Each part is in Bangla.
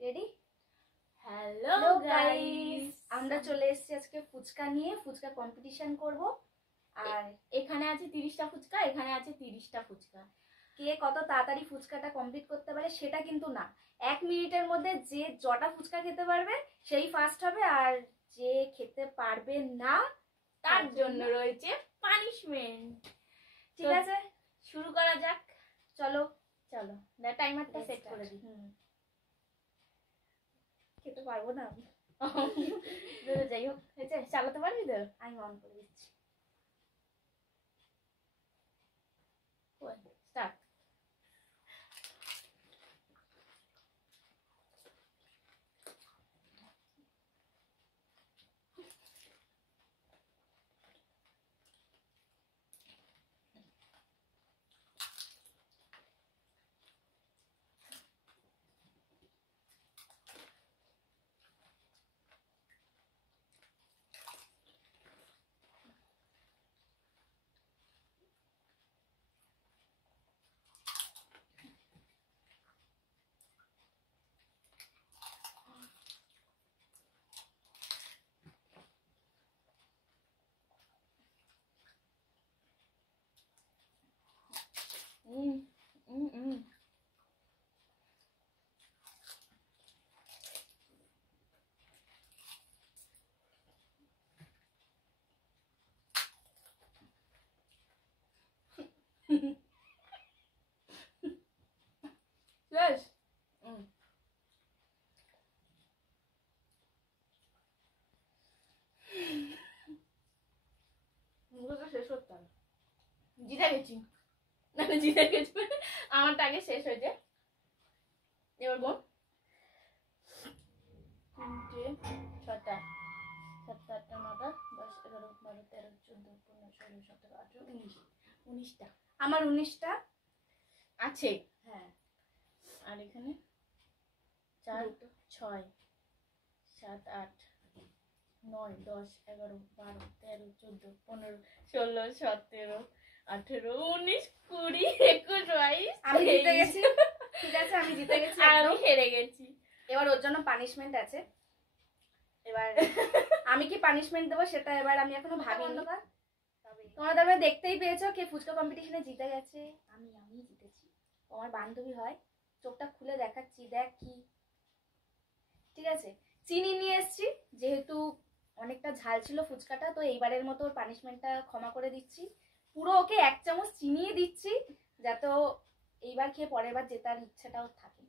রেডি? হ্যালো গাইস, আমরা চলে এসেছি আজকে ফুচকা নিয়ে। ফুচকা কম্পিটিশন করব। আর এখানে আছে 30টা ফুচকা, এখানে আছে 30টা ফুচকা। কে কত তাড়াতাড়ি ফুচকাটা কমপ্লিট করতে পারে সেটা কিন্তু না, 1 মিনিটের মধ্যে যে যটা ফুচকা খেতে পারবে সেই ফার্স্ট হবে, আর যে খেতে পারবে না তার জন্য রয়েছে পানিশমেন্ট। ঠিক আছে, শুরু করা যাক। চলো চলো টাইমারটা সেট করে দিই। খেতে পারবো না আমি। যাই হোক, হয়েছে? চালাতে পারবি তো? আমি অন করে দিচ্ছি। স্টার্ট। শেষ। শেষ করতে হবে। জিতে গেছি, না জিতে গেছি, আমারটা আগে শেষ হয়েছে। এবার বোন 3টে 6টা 7টা 8টা 9টা 10 11 12 13 14 15 16 17 18 19 19টা আমার 19টা আছে। হ্যাঁ, আর এখানে 4 6 7 8 9 10 11 12 13 14 15 16 17 18 19 20 21 22 আমি জিতে গেছি। ঠিক আছে, আমি জিতে গেছি আর আমি একদম। হেরে গেছি। এবার ওর জন্য পানিশমেন্ট আছে। এবার আমি কি পানিশমেন্ট দেবো সেটা এবার আমি এখনো ভাবিনি। তোমরা তবে দেখতেই পেয়েছো কে ফুচকা কম্পিটিশনে জিতে গেছে। আমি জিতেছি। আমার বান্ধবী হয়, চোখটা খুলে দেখাচ্ছি, দেখ কি। ঠিক আছে, চিনি নিয়ে এসছি, যেহেতু অনেকটা ঝাল ছিল ফুচকাটা, তো এইবারের মতো ওর পানিশমেন্টটা ক্ষমা করে দিচ্ছি। পুরো ওকে 1 চামচ চিনিয়ে দিচ্ছি, যাতে ও এইবার খেয়ে পরের বার জেতার ইচ্ছাটাও থাকে।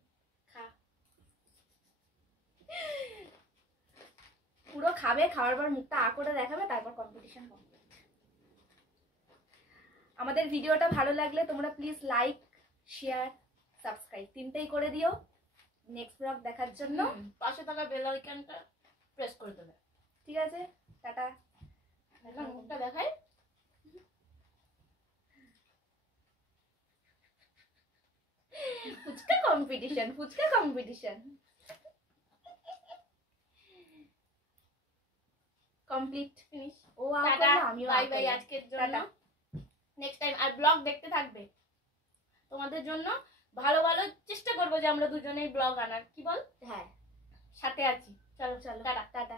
খা, পুরো খাবে, খাওয়ার পর মুখটা আ করে দেখাবে, তারপর কম্পিটিশন কমপ্লিট। আমাদের ভিডিওটা ভালো লাগলে তোমরা প্লিজ লাইক, শেয়ার, সাবস্ক্রাইব 3টেই করে দিও নেক্সট ব্লগ দেখার জন্য। পাশে থাকা বেল আইকনটা প্রেস করে দেবে। ঠিক আছে, টাটা। এখন মুখটা দেখাই। Fuchka competition, fuchka competition complete, finish. ও টাটা, আমিও বাই বাই আজকের জন্য। নেক্সট টাইম আর ব্লগ দেখতে থাকবে। তোমাদের জন্য ভালো ভালো চেষ্টা করবো যে আমরা দুজনেই ব্লগ আনার, কি বল? হ্যাঁ, সাথে আছি। চলো চলো টাটা। টাটা।